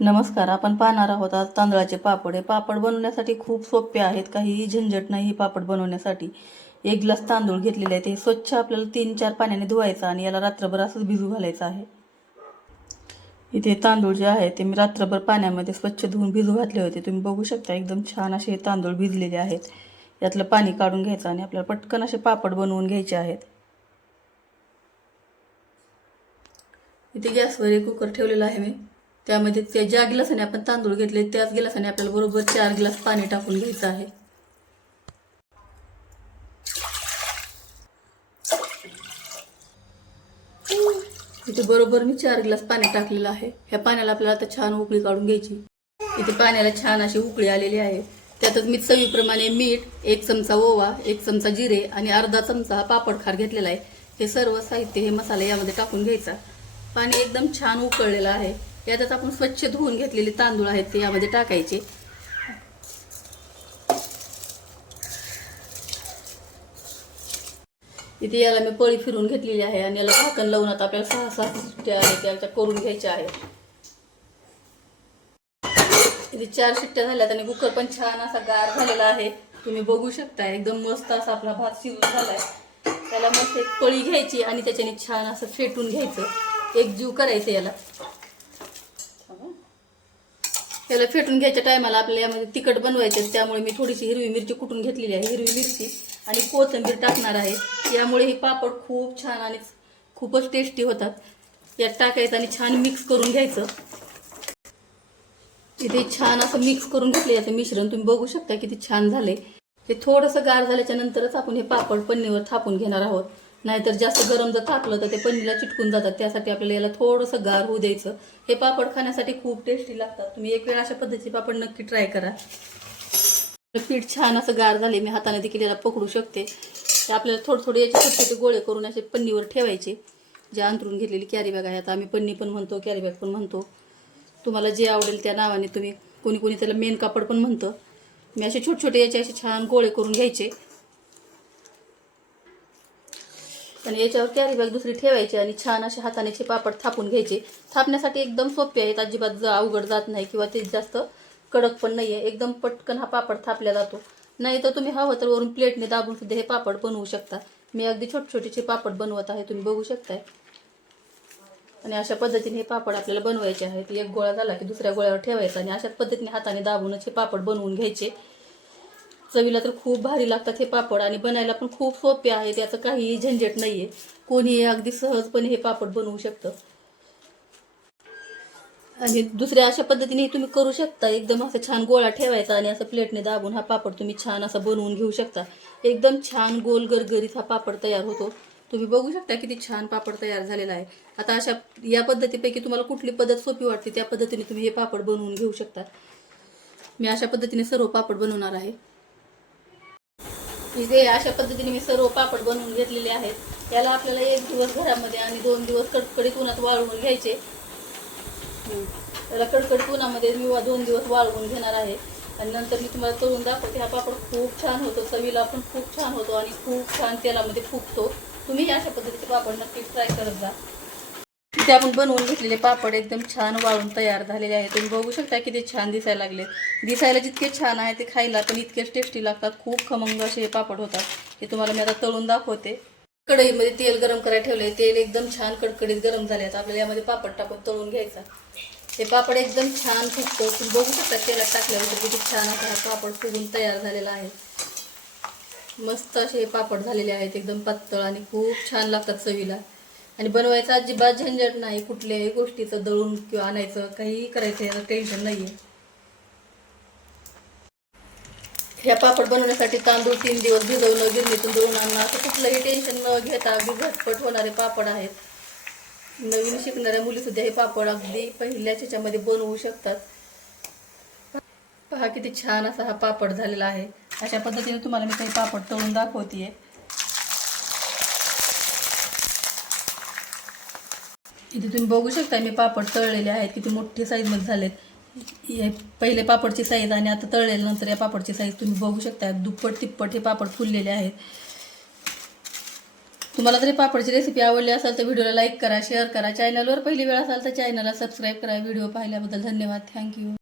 नमस्कार. आपण पाहणार आहोत आज तांदळाचे पापड. हे पापड बनवण्यासाठी खूप सोपे आहेत. काहीही झंझट नाही हे पापड बनवण्यासाठी. 1 ग्लास तांदूळ घेतलेले आहेत. हे स्वच्छ आपल्याला 3-4 पाण्याने धुवायचं आणि याला रात्रभर असंच भिजू घालायचं आहे. इथे तांदूळ जे आहे ते मी रात्रभर पाण्यामध्ये स्वच्छ धुवून भिजू घातले होते. तुम्ही बघू शकता एकदम छान असे हे तांदूळ भिजलेले आहेत. यातलं पाणी काढून घ्यायचं आणि आपल्याला पटकन असे पापड बनवून घ्यायचे आहेत. इथे गॅसवर एक कुकर ठेवलेला आहे मी. त्यामध्ये ते ज्या गिलासाने आपण तांदूळ घेतले त्याच गिलासाने आपल्याला बरोबर 4 ग्लास पाणी टाकून घ्यायचं आहे. इथे बरोबर मी 4 ग्लास पाणी टाकलेलं आहे. ह्या पाण्याला आपल्याला आता छान उकळी काढून घ्यायची. इथे पाण्याला छान अशी उकळी आलेली आहे. त्यातच मी चवीप्रमाणे मीठ, 1 चमचा ओवा, 1 चमचा जिरे आणि अर्धा चमचा पापड खार घेतलेला आहे. हे सर्व साहित्य हे मसाले यामध्ये टाकून घ्यायचा. पाणी एकदम छान उकळलेलं आहे. यातच आपण स्वच्छ धुवून घेतलेले तांदूळ आहेत ते यामध्ये टाकायचे. इथे याला मी पळी फिरून घेतलेली आहे आणि याला झाकण लावून आता आपल्याला 6-7 शिट्ट्या आहेत त्याच्या करून घ्यायच्या आहेत. इथे 4 शिट्ट्या झाल्यात आणि कुकर पण छान असा गार झालेला आहे. तुम्ही बघू शकता एकदम मस्त असा आपला भात शिजून झालाय. त्याला मस्त एक पळी घ्यायची आणि त्याच्याने छान असं फेटून घ्यायचं. एकजीव करायचं याला. याला फेटून घ्यायच्या टायमाला आपल्याला यामध्ये तिखट बनवायचे, त्यामुळे मी थोडीशी हिरवी मिरची कुटून घेतलेली आहे. हिरवी मिरची आणि कोथिंबीर टाकणार आहे. यामुळे हे पापड खूप छान आणि खूपच टेस्टी होतात. यात टाकायचं आणि छान मिक्स करून घ्यायचं. इथे छान असं मिक्स करून घेतलं याचं मिश्रण. तुम्ही बघू शकता किती छान झाले. हे थोडंसं गार झाल्याच्या नंतरच आपण हे पापड पन्नीवर थापून घेणार आहोत. नाहीतर जास्त गरम जर थापलं तर ते पन्नीला चिटकून जातात. त्यासाठी आपल्याला याला थोडंसं गार होऊ द्यायचं. हे पापड खाण्यासाठी खूप टेस्टी लागतात. तुम्ही एक वेळ अशा पद्धतीचे पापड नक्की ट्राय करा. पीठ छान असं गार झाले. मी हाताने देखील याला पकडू शकते. ते आपल्याला थोडे याचे छोटे छोटे गोळे करून असे पन्नीवर ठेवायचे. जे अंतरून घेतलेली कॅरी बॅग आहे, आता आम्ही पन्नी पण म्हणतो, कॅरी बॅग पण म्हणतो. तुम्हाला जे आवडेल त्या नावाने तुम्ही, कोणी कोणी त्याला मेन कापड पण म्हणतं. मी असे छोटे छोटे याचे असे छान गोळे करून घ्यायचे आणि याच्यावर कॅरी बॅग दुसरी ठेवायची आणि छान असे हाताने पापड थापून घ्यायचे. थापण्यासाठी एकदम सोपे आहेत. अजिबात अवघड जात नाही किंवा ते जास्त कडक पण नाही आहे. एकदम पटकन हा पापड थापला जातो. नाही तर तुम्ही हवं तर वरून प्लेटने दाबून सुद्धा हे पापड बनवू शकता. मी अगदी छोटे छोटेचे पापड बनवत आहे, तुम्ही बघू शकताय. आणि अशा पद्धतीने हे पापड आपल्याला बनवायचे आहेत. एक गोळा झाला की दुसऱ्या गोळ्यावर ठेवायचा आणि अशाच पद्धतीने हाताने दाबूनच हे पापड बनवून घ्यायचे. चवीला तर खूप भारी लागतात हे पापड आणि बनायला पण खूप सोपे आहेत. याचं काहीही झंझट नाही आहे. कोणीही अगदी सहजपणे हे पापड बनवू शकतं. आणि दुसऱ्या अशा पद्धतीने तुम्ही करू शकता. एकदम असं छान गोळा ठेवायचा आणि असं प्लेटने दाबून हा पापड तुम्ही छान असा बनवून घेऊ शकता. एकदम छान गोल गरगरीत हा पापड तयार होतो. तुम्ही बघू शकता किती छान पापड तयार झालेला आहे. आता अशा या पद्धतीपैकी तुम्हाला कुठली पद्धत सोपी वाटते त्या पद्धतीने तुम्ही हे पापड बनवून घेऊ शकता. मी अशा पद्धतीने सर्व पापड बनवणार आहे. इथे अशा पद्धतीने मी सर्व पापड बनवून घेतलेले आहेत. याला आपल्याला 1 दिवस घरामध्ये आणि 2 दिवस कडकडीत उन्हात वाळवून घ्यायचे. त्याला कडकडीत उन्हामध्ये मी 2 दिवस वाळवून घेणार आहे आणि नंतर मी तुम्हाला तळून दाखवते. हा पापड खूप छान होतो, चवीला पण खूप छान होतो आणि खूप छान तेलामध्ये फुगतो. तुम्ही अशा पद्धतीचे पापड नक्की ट्राय करत जा. इथे आपण बनवून घेतलेले पापड एकदम छान वाळून तयार झालेले आहेत. तुम्ही बघू शकता किती छान दिसायला लागले. दिसायला जितके छान आहे ते खायला पण इतकेच टेस्टी लागतात. खूप खमंग असे हे पापड होतात. हे तुम्हाला मी आता तळून दाखवते. कढईमध्ये तेल गरम करायला ठेवले. तेल एकदम छान कडकडीत गरम झाले. आता आपल्याला यामध्ये पापड टाकून तळून घ्यायचा. हे पापड एकदम छान फुगतो. तुम्ही बघू शकता तेलात टाकल्यावर किती छान असा हा पापड फुगून तयार झालेला आहे. मस्त असे हे पापड झालेले आहेत. एकदम पातळ आणि खूप छान लागतात चवीला. आणि बनवायचं अजिबात झंझट नाही. कुठल्याही गोष्टीचं दळून किंवा आणायचं काहीही करायचं याचं टेन्शन नाही आहे. ह्या पापड बनवण्यासाठी तांदूळ 3 दिवस भिजवणं, गिरणीतून दळून आणणं असं कुठलंही टेन्शन न घेता अगदी झटपट होणारे पापड आहेत. नवीन शिकणाऱ्या मुलीसुद्धा हे पापड अगदी पहिल्याच ह्याच्यामध्ये बनवू शकतात. पहा किती छान असा हा पापड झालेला आहे. अशा पद्धतीने तुम्हाला मी काही पापड तळून दाखवते. इथे तुम्ही बघू शकता मी पापड तळलेले आहेत. किती मोठी साईजमध्ये झालेत. पहिले पापडची साईज आणि आता तळलेल्यानंतर या पापडची साईज तुम्ही बघू शकता. दुप्पट तिप्पट हे पापड फुललेले आहेत. तुम्हाला जरी पापडची रेसिपी आवडली असेल तर व्हिडिओला लाईक करा, शेअर करा. चॅनलवर पहिली वेळ असाल तर चॅनलला सबस्क्राईब करा. व्हिडिओ पाहिल्याबद्दल धन्यवाद. थँक्यू.